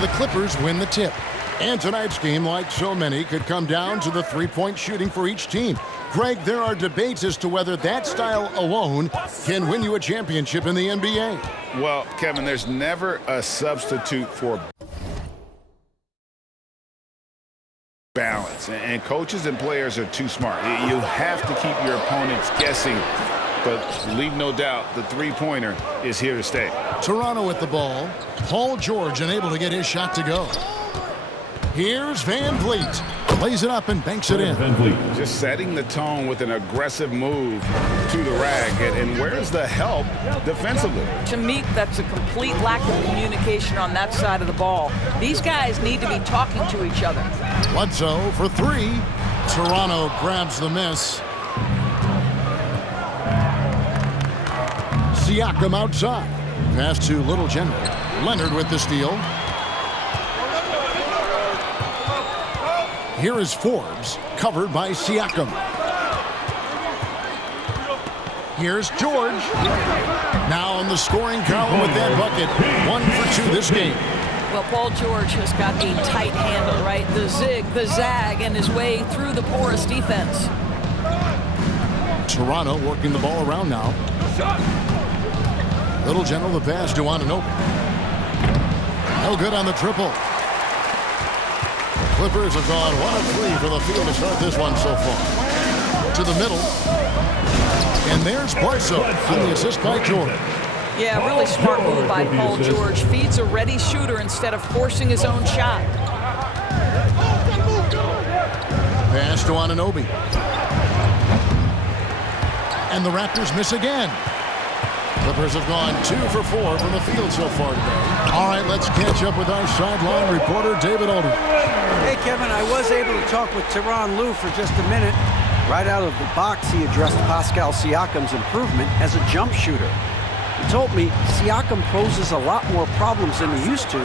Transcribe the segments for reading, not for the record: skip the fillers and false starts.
so the Clippers win the tip. And tonight's game, like so many, could come down to the three-point shooting for each team. Greg, there are debates as to whether that style alone can win you a championship in the NBA. Well, Kevin, there's never a substitute for balance, and coaches and players are too smart. You have to keep your opponents guessing, but leave no doubt the three-pointer is here to stay. Toronto with the ball. Paul George unable to get his shot to go. Here's Van Vliet. Plays it up and banks it in. Just setting the tone with an aggressive move to the rag. And where's the help defensively? To me, that's a complete lack of communication on that side of the ball. These guys need to be talking to each other. Bledsoe for three. Toronto grabs the miss. Siakam outside. Pass to Little General. Leonard with the steal. Here is Forbes, covered by Siakam. Here's George. Now on the scoring column with that bucket. 1 for 2 this game. Well, Paul George has got a tight handle, right? The zig, the zag, and his way through the porous defense. Toronto working the ball around now. Little General the pass to Anunoby. No good on the triple. Clippers have gone 1 of 3 for the field to start this one so far. To the middle. And there's Bledsoe on the assist by George. Yeah, really smart move by Paul George. Feeds a ready shooter instead of forcing his own shot. Pass to Anunoby. And the Raptors miss again. Clippers have gone 2 for 4 from the field so far today. All right, let's catch up with our sideline reporter, David Aldridge. Hey, Kevin, I was able to talk with Tyronn Lue for just a minute. Right out of the box, he addressed Pascal Siakam's improvement as a jump shooter. He told me Siakam poses a lot more problems than he used to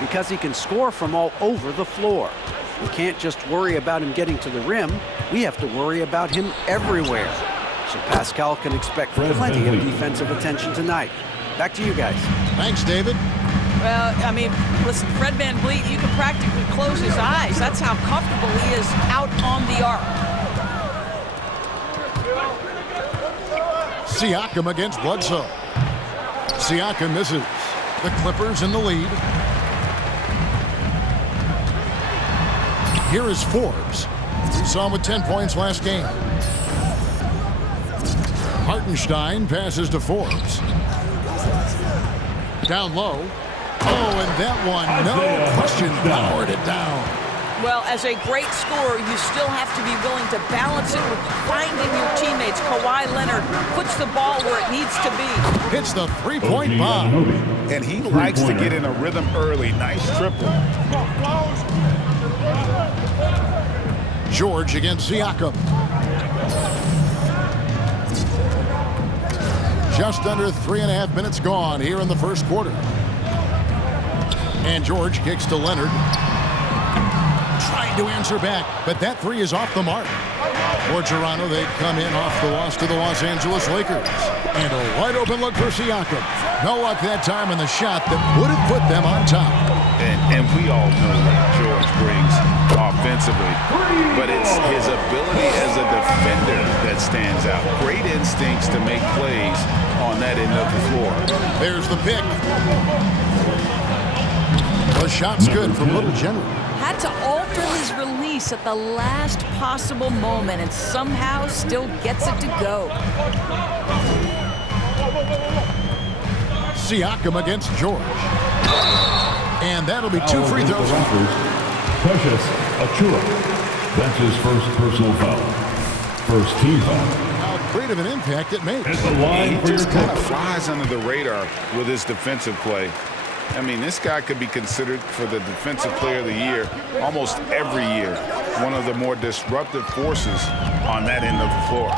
because he can score from all over the floor. We can't just worry about him getting to the rim. We have to worry about him everywhere. So Pascal can expect plenty of defensive attention tonight. Back to you guys. Thanks, David. Well, I mean, listen, Fred VanVleet, you can practically close his eyes. That's how comfortable he is out on the arc. Siakam against Bledsoe. Siakam misses. The Clippers in the lead. Here is Forbes. We saw him with 10 points last game. Hartenstein passes to Forbes. Down low. Oh, and that one, no question, powered it down. Well, as a great scorer, you still have to be willing to balance it with finding your teammates. Kawhi Leonard puts the ball where it needs to be. Hits the three-point bomb. And he likes to get in a rhythm early. Nice triple. George against Siakam. Just under 3.5 minutes gone here in the first quarter. And George kicks to Leonard. Trying to answer back, but that three is off the mark. For Toronto, they'd come in off the loss to the Los Angeles Lakers. And a wide open look for Siakam. No luck that time in the shot that would have put them on top. And we all know what George brings offensively, but it's his ability as a defender that stands out. Great instincts to make plays on that end of the floor. There's the pick. The shot's good from Little General. Had to alter his release at the last possible moment and somehow still gets it to go. Siakam against George. And that'll be 2 free throws. Precious Achiuwa. That's his first personal foul. First team foul. How great of an impact it makes. At the line for He your just kind of pick. flies under the radar with his defensive play. I mean, this guy could be considered for the Defensive Player of the Year almost every year. One of the more disruptive forces on that end of the floor.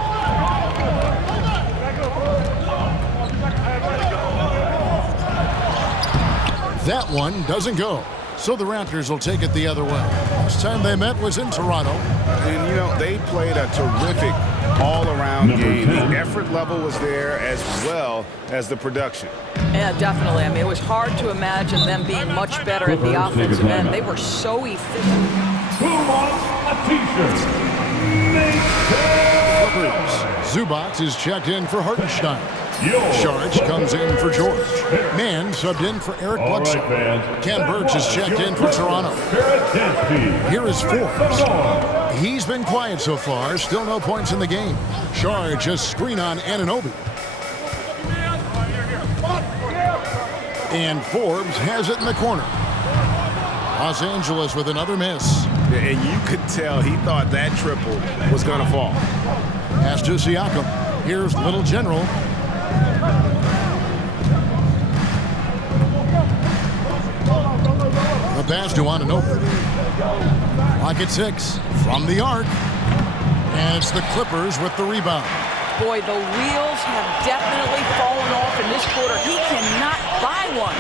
That one doesn't go. So the Raptors will take it the other way. Last time they met was in Toronto. And, you know, they played a terrific all-around Number game. 10. The effort level was there as well as the production. Yeah, definitely. I mean, it was hard to imagine them being much better at the Clippers take a offensive end. timeout. They were so efficient. Who wants a t-shirt? Clippers. Zubac is checked in for Hartenstein. Yo. Sharge comes in for George. Mann subbed in for Eric All Bledsoe. right, fans. Ken Burch is checked in for Toronto. Here is Forbes. He's been quiet so far. Still no points in the game. Sharge a screen on Anunoby. And Forbes has it in the corner. Los Angeles with another miss. And you could tell he thought that triple was going to fall. Pass to Siakam. Here's Little General. The pass to Anunoby. Lock at 6 from the arc. And it's the Clippers with the rebound. Boy, the wheels have definitely fallen off in this quarter. He cannot buy one.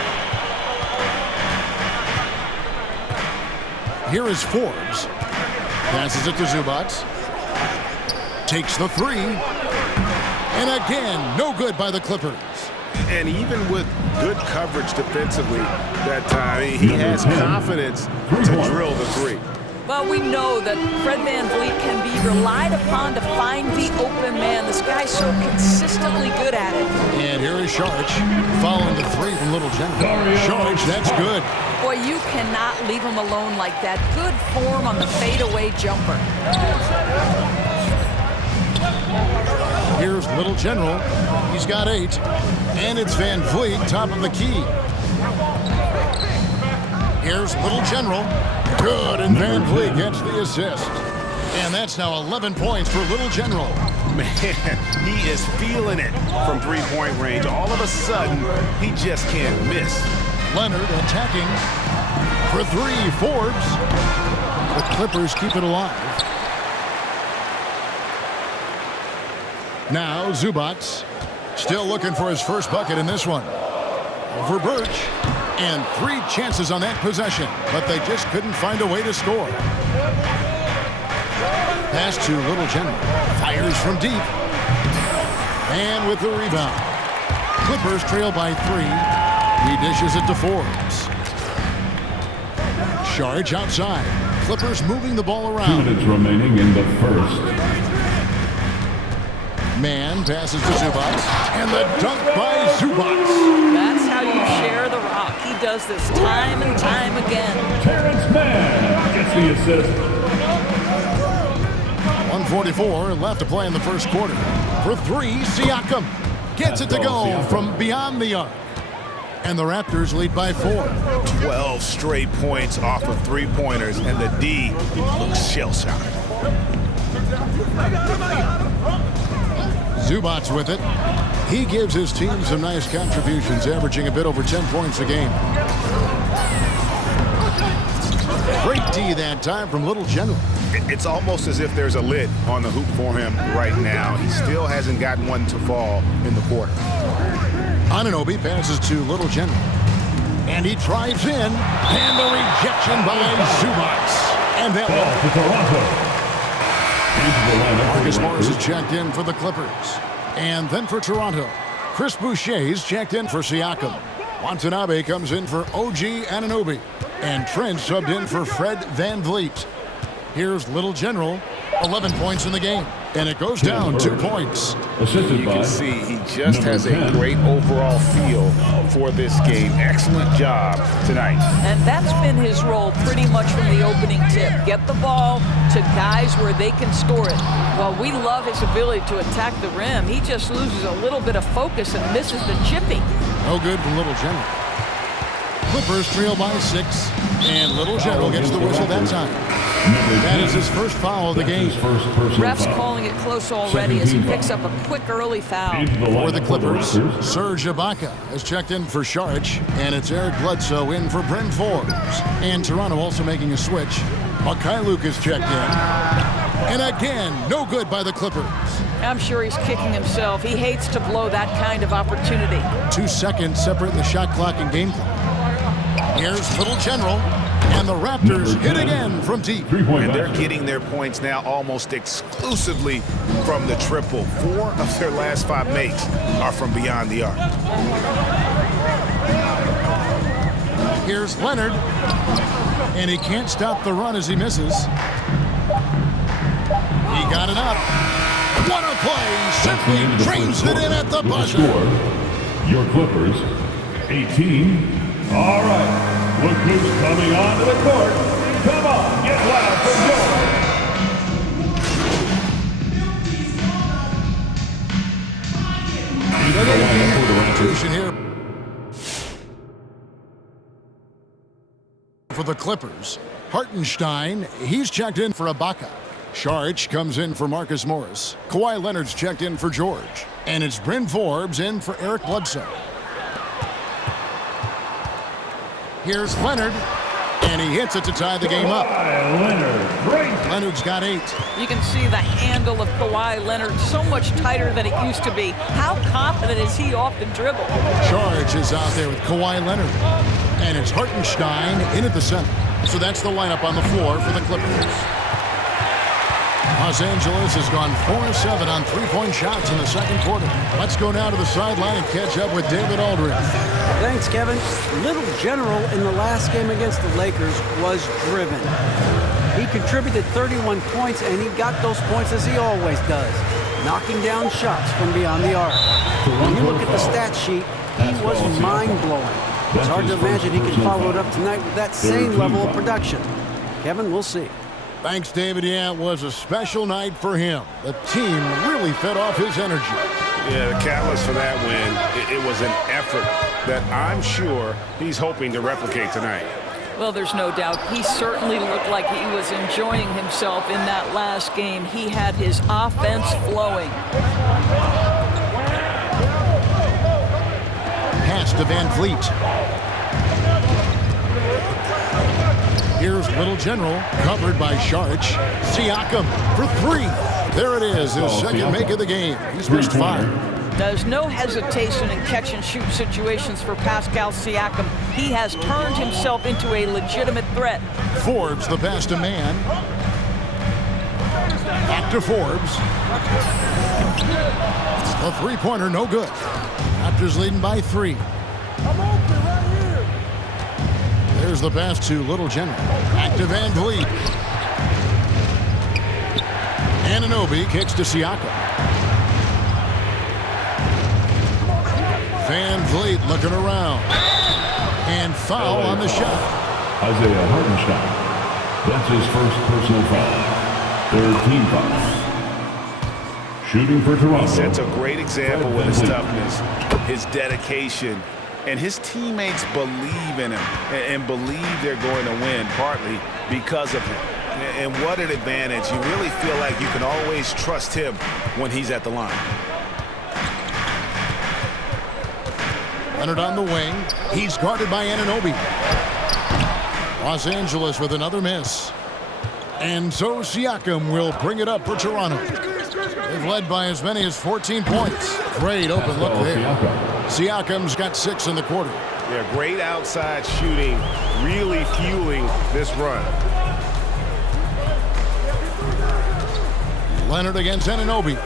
Here is Forbes. Passes it to Zubac. Takes the 3. And again, no good by the Clippers. And even with good coverage defensively that time, he has confidence to drill the 3. Well, we know that Fred VanVleet can be relied upon to find the open man. This guy's so consistently good at it. And here is Sharge following the 3 from Little General. Sharge, that's good. Boy, you cannot leave him alone like that. Good form on the fadeaway jumper. Here's Little General. He's got 8. And it's VanVleet, top of the key. Here's Little General. Good, and VanVleet gets the assist. And that's now 11 points for Little General. Man, he is feeling it from three-point range. All of a sudden, he just can't miss. Leonard attacking for 3. Forbes. The Clippers keep it alive. Now Zubac still looking for his first bucket in this one. Over Birch. And 3 chances on that possession, but they just couldn't find a way to score. Pass to Little General. Fires from deep. And with the rebound. Clippers trail by 3. He dishes it to Forbes. Sharge outside. Clippers moving the ball 2 around. minutes remaining in the first. Mann passes to Zubac. And the dunk by Zubac. That's how you share the rock. He does this time and time again. Terrence Mann gets the assist. 1:44 left to play in the first quarter. For 3, Siakam gets it to go from beyond the arc. And the Raptors lead by 4. 12 straight points off of three-pointers, and the D looks shell-shocked. Zubac with it. He gives his team some nice contributions, averaging a bit over 10 points a game. Great D that time from Little General. It's almost as if there's a lid on the hoop for him right now. He still hasn't gotten one to fall in the quarter. Anunoby passes to Little General. And he drives in. And the rejection by Zubac. And that Ball to Toronto. Into the lineup for Marcus the Morris is Raptors. checked in for the Clippers. And then for Toronto, Chris Boucher is checked in for Siakam. Watanabe comes in for OG Anunoby. And Trent subbed in for Fred VanVleet. Here's Little General, 11 points in the game. And it goes down 2 points. Assisted You by can see he just number has a 10. great overall feel for this game. Excellent job tonight. And that's been his role pretty much from the opening tip. Get the ball to guys where they can score it. While we love his ability to attack the rim, he just loses a little bit of focus and misses the chipping. No good from Little General. Clippers trail by 6. And Little General gets the whistle that time. That is his first foul of the game. His first personal Refs foul. calling it close already as he 17 picks up a quick early foul. Into the For the lineup Clippers, Raptors. Serge Ibaka has checked in for Sharge, and it's Eric Bledsoe in for Bryn Forbes. And Toronto also making a switch. Mikhailuk is checked in. And again, no good by the Clippers. I'm sure he's kicking himself. He hates to blow that kind of opportunity. 2 seconds separate the shot clock and game clock. Here's Little General. And the Raptors hit again from deep. Three-point And they're basket. getting their points now almost exclusively from the triple. 4 of their last 5 makes are from beyond the arc. Here's Leonard. And he can't stop the run as he misses. He got it up. What a play! Simply drains it in at the buzzer. Score, your Clippers, 18. All right. Look who's coming onto the court. Come on, get loud for Substitution here for the Clippers. Hartenstein, he's checked in for Ibaka. Saric comes in for Marcus Morris. Kawhi Leonard's checked in for George. And it's Bryn Forbes in for Eric Bledsoe. Here's Leonard, and he hits it to tie the game up. Leonard, great. Leonard's got 8. You can see the handle of Kawhi Leonard so much tighter than it used to be. How confident is he off the dribble? Charge is out there with Kawhi Leonard. And it's Hartenstein in at the center. So that's the lineup on the floor for the Clippers. Los Angeles has gone 4-7 on three-point shots in the second quarter. Let's go now to the sideline and catch up with David Aldridge. Thanks, Kevin. Little General in the last game against the Lakers was driven. He contributed 31 points, and he got those points as he always does, knocking down shots from beyond the arc. When you look at the stat sheet, he was mind-blowing. It's hard to imagine he can follow it up tonight with that same level of production. Kevin, we'll see. Thanks, David. Yeah, it was a special night for him. The team really fed off his energy. Yeah, the catalyst for that win, it was an effort that I'm sure he's hoping to replicate tonight. Well, there's no doubt. He certainly looked like he was enjoying himself in that last game. He had his offense flowing. Pass to Van Vliet. Here's Little General, covered by Saric. Siakam for 3. There it is, his second make of the game. He's missed 5. There's no hesitation in catch-and-shoot situations for Pascal Siakam. He has turned himself into a legitimate threat. Forbes, the pass to man. Back to Forbes. A three-pointer, no good. Raptors leading by 3. There's the pass to Little General. Back to Van Vliet. Anunoby kicks to Siakam. Van Vliet looking around. And foul on the shot. Isaiah Hartenstein. That's his first personal foul. Third team foul. Shooting for Toronto. He sets a great example with his toughness, his dedication, and his teammates believe in him and believe they're going to win, partly because of him. And what an advantage. You really feel like you can always trust him when he's at the line. Leonard on the wing. He's guarded by Anunoby. Los Angeles with another miss. And so Siakam will bring it up for Toronto. They've led by as many as 14 points. Great open look there. Siakam's got 6 in the quarter. Yeah, great outside shooting, really fueling this run. Leonard against Anunoby.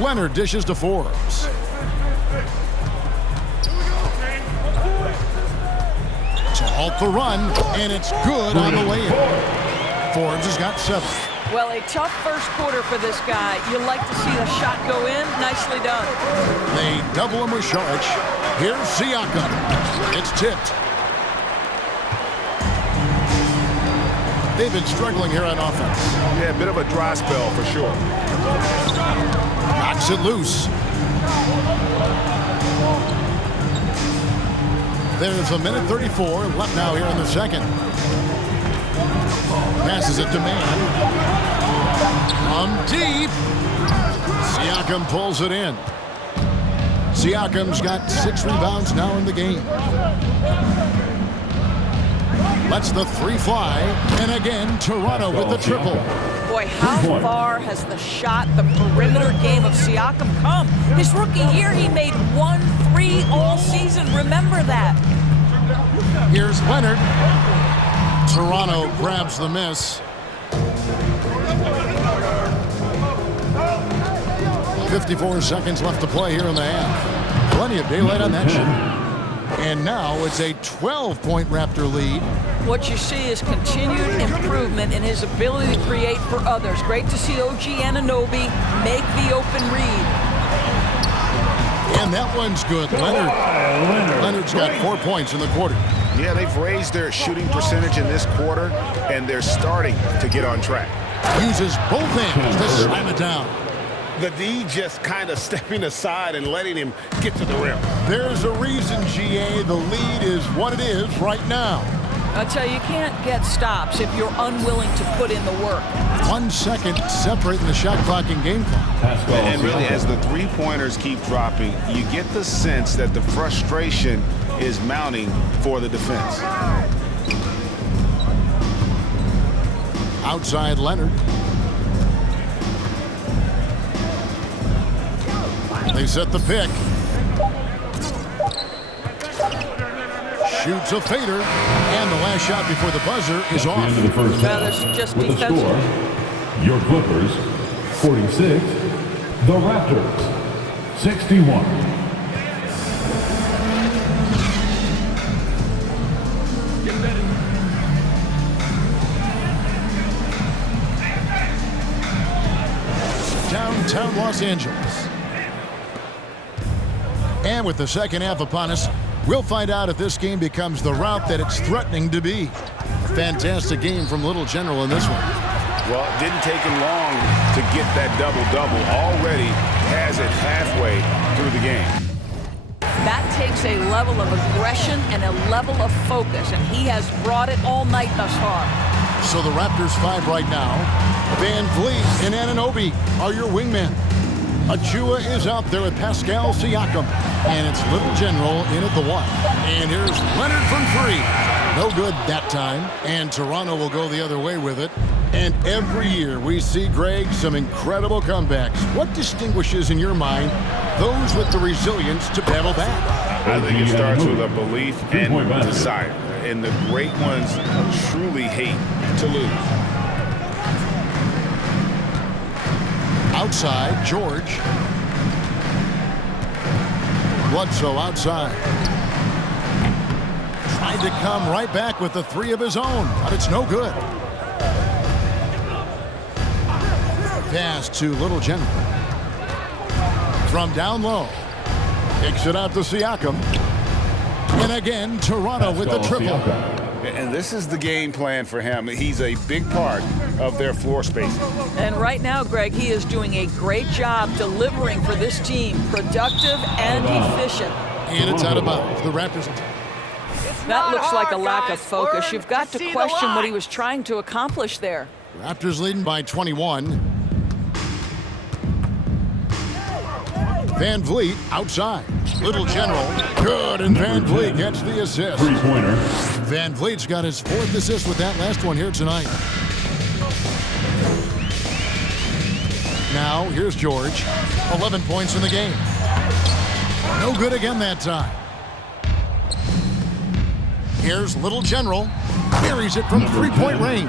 Leonard dishes to Forbes. To halt the run, and it's good on the layup. Forbes has got 7. Well, a tough first quarter for this guy. You like to see the shot go in. Nicely done. They double him with Saric. Here's Siakam. It's tipped. They've been struggling here on offense. Yeah, a bit of a dry spell for sure. Knocks it loose. There's a minute 34 left now here in the second. Passes it to man. From deep. Siakam pulls it in. Siakam's got 6 rebounds now in the game. Lets the 3 fly. And again, Toronto with the triple. Boy, how far has the shot, the perimeter game of Siakam come? His rookie year, he made 1 3 all season. Remember that. Here's Leonard. Toronto grabs the miss. 54 seconds left to play here in the half. Plenty of daylight on that shot. And now it's a 12-point Raptor lead. What you see is continued improvement in his ability to create for others. Great to see OG Anunoby make the open read. And that one's good. Leonard's got 4 points in the quarter. Yeah, they've raised their shooting percentage in this quarter, and they're starting to get on track. Uses both hands to slam it down. The D just kind of stepping aside and letting him get to the rim. There's a reason, GA, the lead is what it is right now. I tell you, you can't get stops if you're unwilling to put in the work. 1 second separating the shot clock and game clock. And really, as the three-pointers keep dropping, you get the sense that the frustration is mounting for the defense. Outside Leonard. They set the pick. Shoots a fader. And the last shot before the buzzer is off. At the end of the first That half, is just with the defensive. score, your Clippers 46, the Raptors 61. Downtown Los Angeles. And with the second half upon us, we'll find out if this game becomes the rout that it's threatening to be. Fantastic game from Little General in this one. Well, it didn't take him long to get that double-double. Already has it halfway through the game. That takes a level of aggression and a level of focus, and he has brought it all night thus far. So the Raptors 5 right now. Van Vliet and Anunoby are your wingmen. Achua is out there with Pascal Siakam. And it's Little General in at the 1. And here's Leonard from 3. No good that time. And Toronto will go the other way with it. And every year we see, Greg, some incredible comebacks. What distinguishes in your mind those with the resilience to battle back? I think it starts with a belief and desire. And the great ones truly hate to lose. Outside, George. Bledsoe outside. Tried to come right back with the 3 of his own, but it's no good. Pass to Little General. From down low. Kicks it out to Siakam. And again, Toronto with the triple. And this is the game plan for him. He's a big part of their floor spacing. And right now, Greg, he is doing a great job delivering for this team. Productive and efficient. And it's out of bounds. The Raptors. That looks like a lack of focus. You've got to question what he was trying to accomplish there. Raptors leading by 21. Van Vliet outside. Little General. Good, and Van Vliet gets the assist. Three-pointer. Van Vliet's got his 4th assist with that last one here tonight. Now, here's George. 11 points in the game. No good again that time. Here's Little General. Buries it from 3-point range.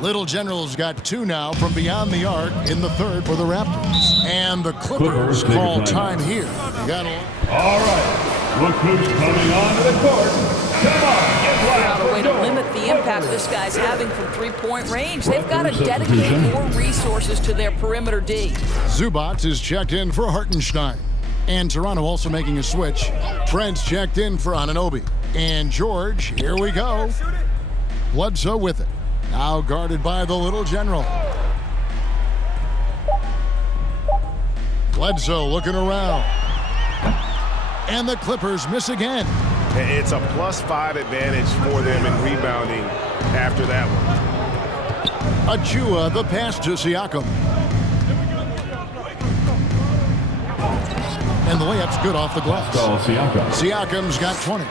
Little General's got 2 now from beyond the arc in the 3rd for the Raptors. And the Clippers call time here. All right, look who's coming onto the court. Come on, get Got a way to loud. limit the impact this guy's having from 3-point range. They've got to dedicate more resources to their perimeter D. Zubac is checked in for Hartenstein. And Toronto also making a switch. Trent's checked in for Anunoby. And George, here we go. Bledsoe with it. Now guarded by the Little General. Bledsoe looking around. And the Clippers miss again. It's a +5 advantage for them in rebounding after that one. Achua, the pass to Siakam. And the layup's good off the glass. Siakam. Siakam's got 20.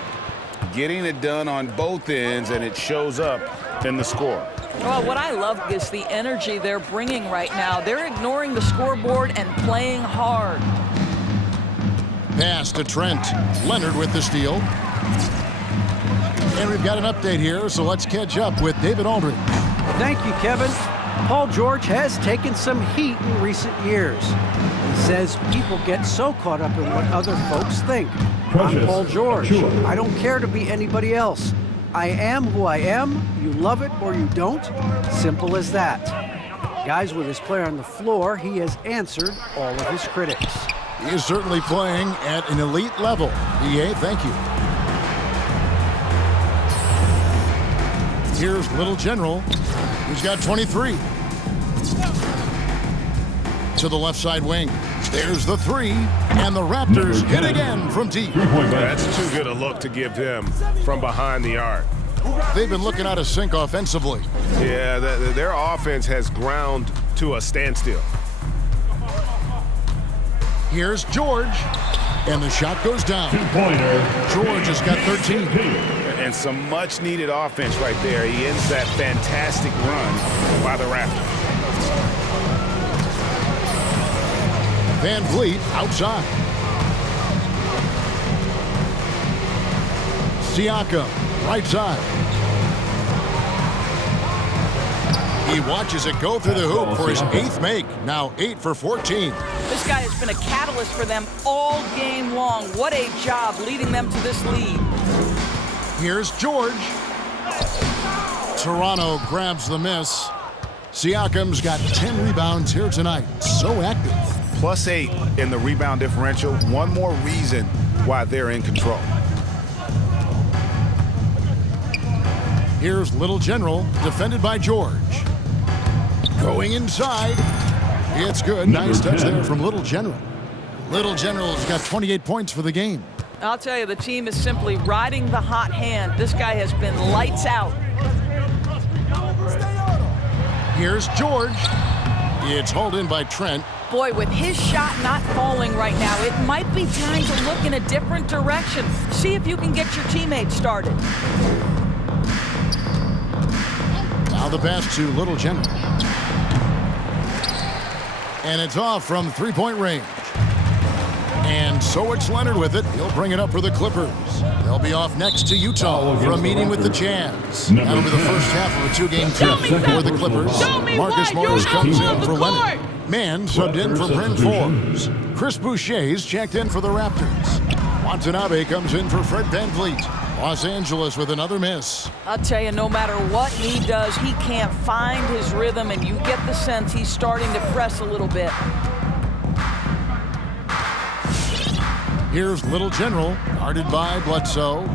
Getting it done on both ends, and it shows up in the score. Well, what I love is the energy they're bringing right now. They're ignoring the scoreboard and playing hard. Pass to Trent. Leonard with the steal. And we've got an update here, so let's catch up with David Aldridge. Thank you, Kevin. Paul George has taken some heat in recent years. He says people get so caught up in what other folks think. I'm Paul George. I don't care to be anybody else. I am who I am. You love it or you don't. Simple as that. Guys, with his player on the floor, he has answered all of his critics. He is certainly playing at an elite level. EA, thank you. Here's Little General, who's got 23. To the left side wing. There's the three, and the Raptors hit again from deep. That's too good a look to give them from behind the arc. They've been looking out of sync offensively. Yeah, their offense has ground to a standstill. Here's George, and the shot goes down. George has got 13. And some much-needed offense right there. He ends that fantastic run by the Raptors. Van Vliet outside. Siakam, right side. He watches it go through the hoop for his 8th make. Now 8 for 14. This guy has been a catalyst for them all game long. What a job leading them to this lead. Here's George. Toronto grabs the miss. Siakam's got 10 rebounds here tonight. So active. +8 in the rebound differential. One more reason why they're in control. Here's Little General, defended by George. Going inside. It's good. Nice touch there from Little General. Little General's got 28 points for the game. I'll tell you, the team is simply riding the hot hand. This guy has been lights out. Here's George. It's hauled in by Trent. Boy, with his shot not falling right now, it might be time to look in a different direction. See if you can get your teammates started. Now the pass to Little General. And it's off from three-point range. And so it's Leonard with it. He'll bring it up for the Clippers. They'll be off next to Utah for a meeting with the Jazz. That'll be the first half of a two-game trip for the Clippers. Marcus Morris comes in for Leonard. Mann subbed in for Bryn Forbes. Chris Boucher's checked in for the Raptors. Watanabe comes in for Fred VanVleet. Los Angeles with another miss. I'll tell you, no matter what he does, he can't find his rhythm, and you get the sense he's starting to press a little bit. Here's Little General, guarded by Bledsoe.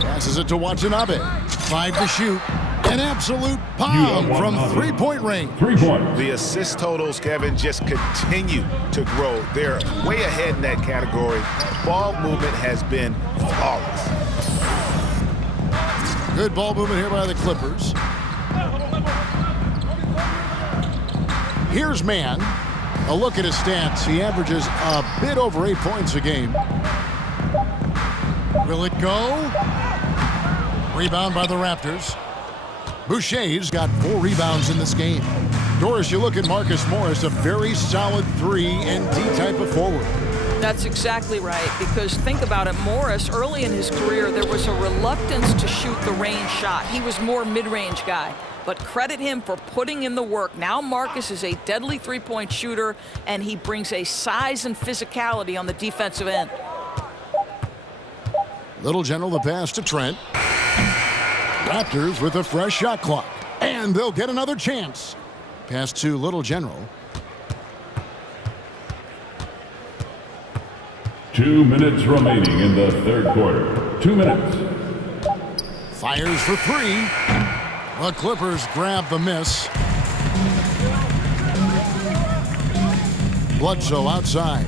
Passes it to Watanabe. 5 to shoot. An absolute bomb from three-point range. 3 points. The assist totals, Kevin, just continue to grow. They're way ahead in that category. Ball movement has been flawless. Good ball movement here by the Clippers. Here's Mann. A look at his stats. He averages a bit over 8 points a game. Will it go? Rebound by the Raptors. Boucher's got 4 rebounds in this game. Doris, you look at Marcus Morris, a very solid 3-and-D type of forward. That's exactly right, because think about it, Morris, early in his career, there was a reluctance to shoot the range shot. He was more mid-range guy, but credit him for putting in the work. Now Marcus is a deadly three-point shooter, and he brings a size and physicality on the defensive end. Little General, the pass to Trent. Raptors with a fresh shot clock, and they'll get another chance. Pass to Little General. 2 minutes remaining in the third quarter. 2 minutes. Fires for 3. The Clippers grab the miss. Bledsoe outside.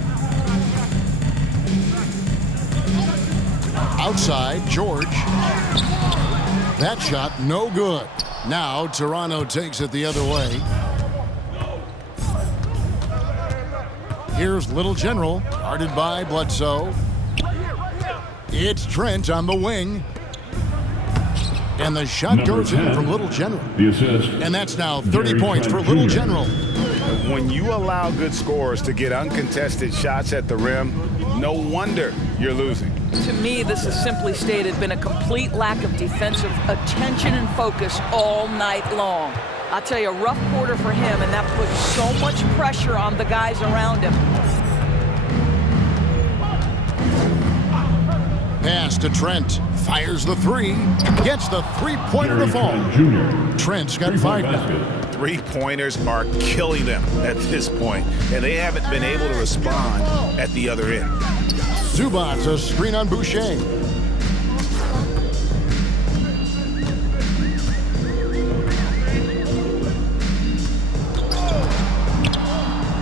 Outside, George. That shot, no good. Now, Toronto takes it the other way. Here's Little General, guarded by Bledsoe. It's Trent on the wing. And the shot goes in from Little General. The assist. And that's now 30 points for Little General. When you allow good scorers to get uncontested shots at the rim, No wonder you're losing. To me, this has simply stated been a complete lack of defensive attention and focus all night long. I'll tell you, a rough quarter for him, and that puts so much pressure on the guys around him. Pass to Trent. Fires the three. Gets the three-pointer to fall. Trent's got 5 now. Three-pointers are killing them at this point, and they haven't been able to respond at the other end. Zubats a screen on Boucher.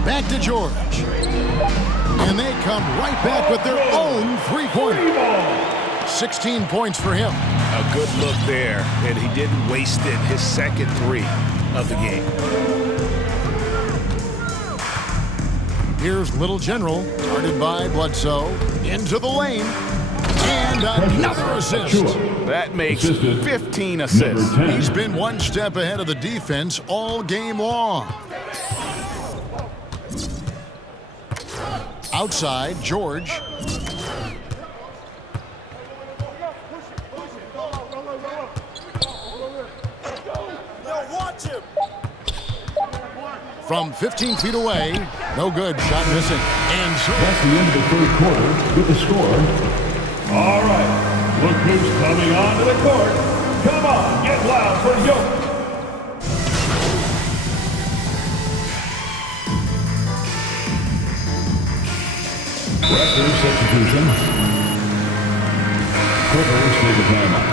Back to George. And they come right back with their own three-pointer. 16 points for him. A good look there, and he didn't waste it. His second three of the game. Here's Little General, guarded by Bledsoe. Into the lane. And another assist. That makes 15 assists. He's been one step ahead of the defense all game long. Outside, George. From 15 feet away, no good, shot missing. And so that's the end of the third quarter with the score. All right, look who's coming onto the court. Come on, get loud for Yoke. Referee substitution. Clippers take a timeout.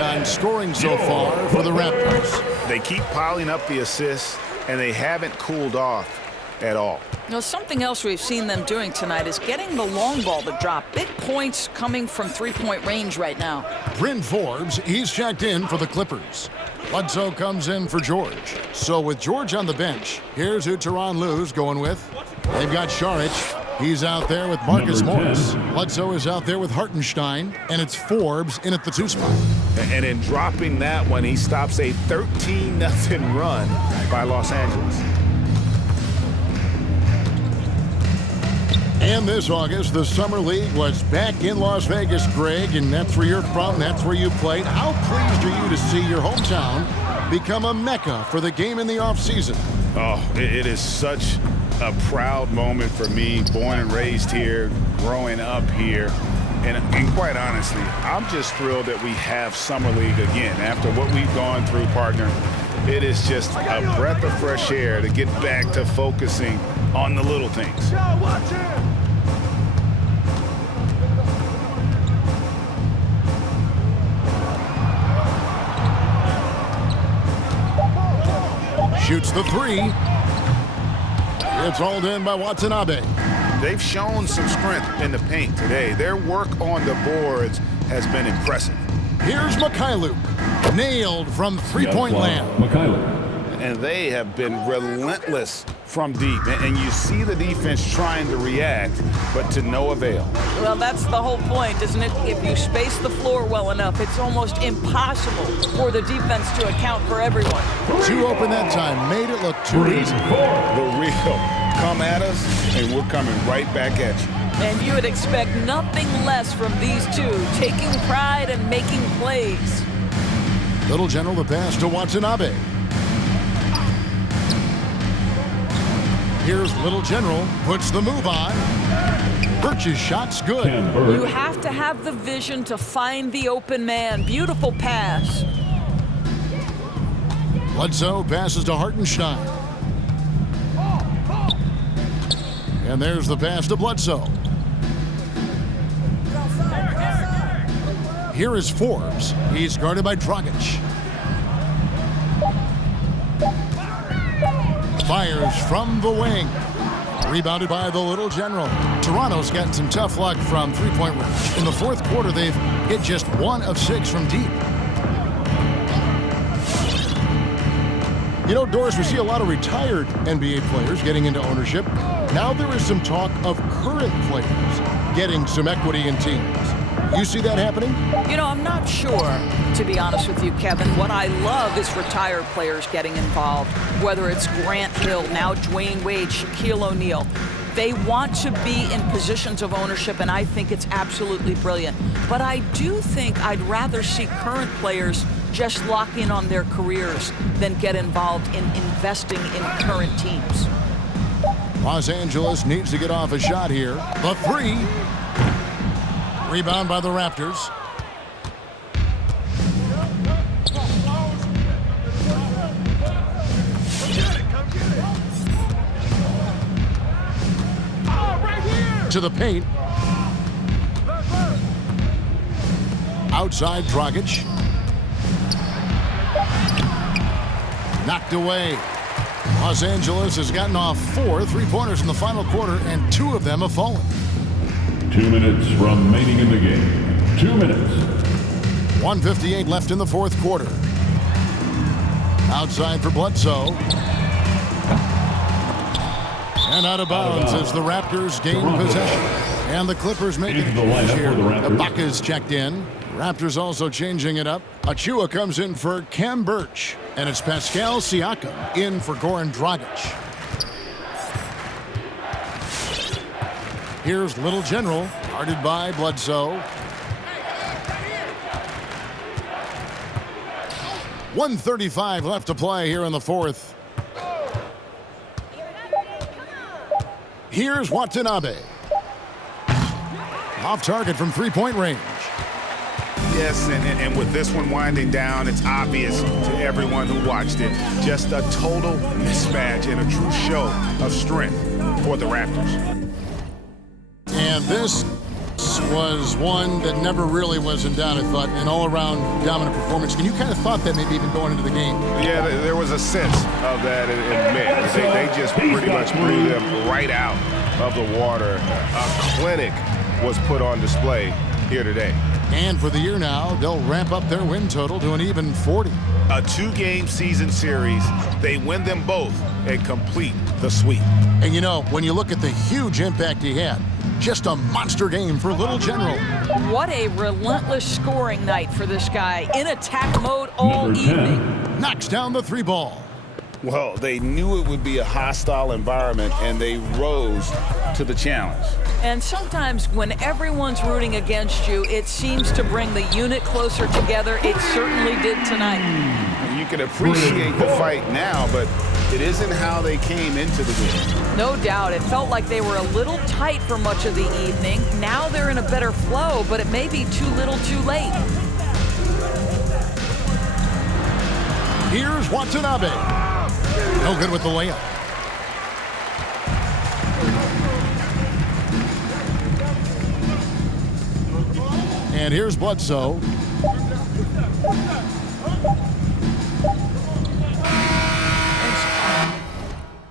And scoring so far for the Raptors. They keep piling up the assists, and they haven't cooled off at all. You know, something else we've seen them doing tonight is getting the long ball to drop. Big points coming from three-point range right now. Bryn Forbes, he's checked in for the Clippers. Bledsoe comes in for George. So with George on the bench, here's who Tyronn Lue's going with. They've got Saric. He's out there with Marcus Morris. Bledsoe is out there with Hartenstein, and it's Forbes in at the 2 spot. And in dropping that one, he stops a 13-0 run by Los Angeles. And this August, the Summer League was back in Las Vegas, Greg, and that's where you're from, that's where you played. How pleased are you to see your hometown become a mecca for the game in the offseason? Oh, it is such a proud moment for me, born and raised here, growing up here. And quite honestly, I'm just thrilled that we have Summer League again. After what we've gone through, partner, it is just a breath of fresh air to get back to focusing on the little things. Shoots the three. It's hauled in by Watanabe. They've shown some strength in the paint today. Their work on the boards has been impressive. Here's Mikhailuk. Nailed from three-point land. Mikhailuk. And they have been relentless from deep. And you see the defense trying to react, but to no avail. Well, that's the whole point, isn't it? If you space the floor well enough, it's almost impossible for the defense to account for everyone. Too open that time. Made it look too easy. The real come at us, and we're coming right back at you. And you would expect nothing less from these two, taking pride and making plays. Little General the pass to Watanabe. Here's Little General, puts the move on. Birch's shot's good. You have to have the vision to find the open man. Beautiful pass. Bledsoe passes to Hartenstein. And there's the pass to Bledsoe. Here is Forbes. He's guarded by Dragic. Fires from the wing. Rebounded by the Little General. Toronto's gotten some tough luck from three-point range. In the fourth quarter, they've hit just 1 of 6 from deep. You know, Doris, we see a lot of retired NBA players getting into ownership. Now there is some talk of current players getting some equity in teams. You see that happening? You know, I'm not sure, to be honest with you, Kevin. What I love is retired players getting involved, whether it's Grant Hill, now Dwayne Wade, Shaquille O'Neal. They want to be in positions of ownership, and I think it's absolutely brilliant. But I do think I'd rather see current players just lock in on their careers than get involved in investing in current teams. Los Angeles needs to get off a shot here. The three. Rebound by the Raptors. To the paint. Outside Dragic. Knocked away. Los Angeles has gotten off 4 3-pointers in the final quarter, and 2 of them have fallen. 2 minutes remaining in the game. 2 minutes. 1:58 left in the fourth quarter. Outside for Bledsoe. And out of bounds as the Raptors gain possession. And the Clippers make it here. Ibaka's checked in. Raptors also changing it up. Achua comes in for Khem Birch. And it's Pascal Siakam in for Goran Dragic. Here's Little General, guarded by Bledsoe. 1:35 left to play here in the fourth. Here's Watanabe. Off target from three-point range. Yes, and with this one winding down, it's obvious to everyone who watched it. Just a total mismatch and a true show of strength for the Raptors. And this was one that never really was in doubt, I thought, an all-around dominant performance. And you kind of thought that maybe even going into the game. Yeah, there was a sense of that in mid. They just pretty much blew them right out of the water. A clinic was put on display here today. And for the year now, they'll ramp up their win total to an even 40. A 2-game season series. They win them both and complete the sweep. And you know, when you look at the huge impact he had, just a monster game for Little General. What a relentless scoring night for this guy. In attack mode all evening. Knocks down the 3 ball. Well, they knew it would be a hostile environment, and they rose to the challenge. And sometimes when everyone's rooting against you, it seems to bring the unit closer together. It certainly did tonight. You can appreciate the fight now, but it isn't how they came into the game. No doubt. It felt like they were a little tight for much of the evening. Now they're in a better flow, but it may be too little too late. Here's Watanabe. No good with the layup. And here's Bledsoe.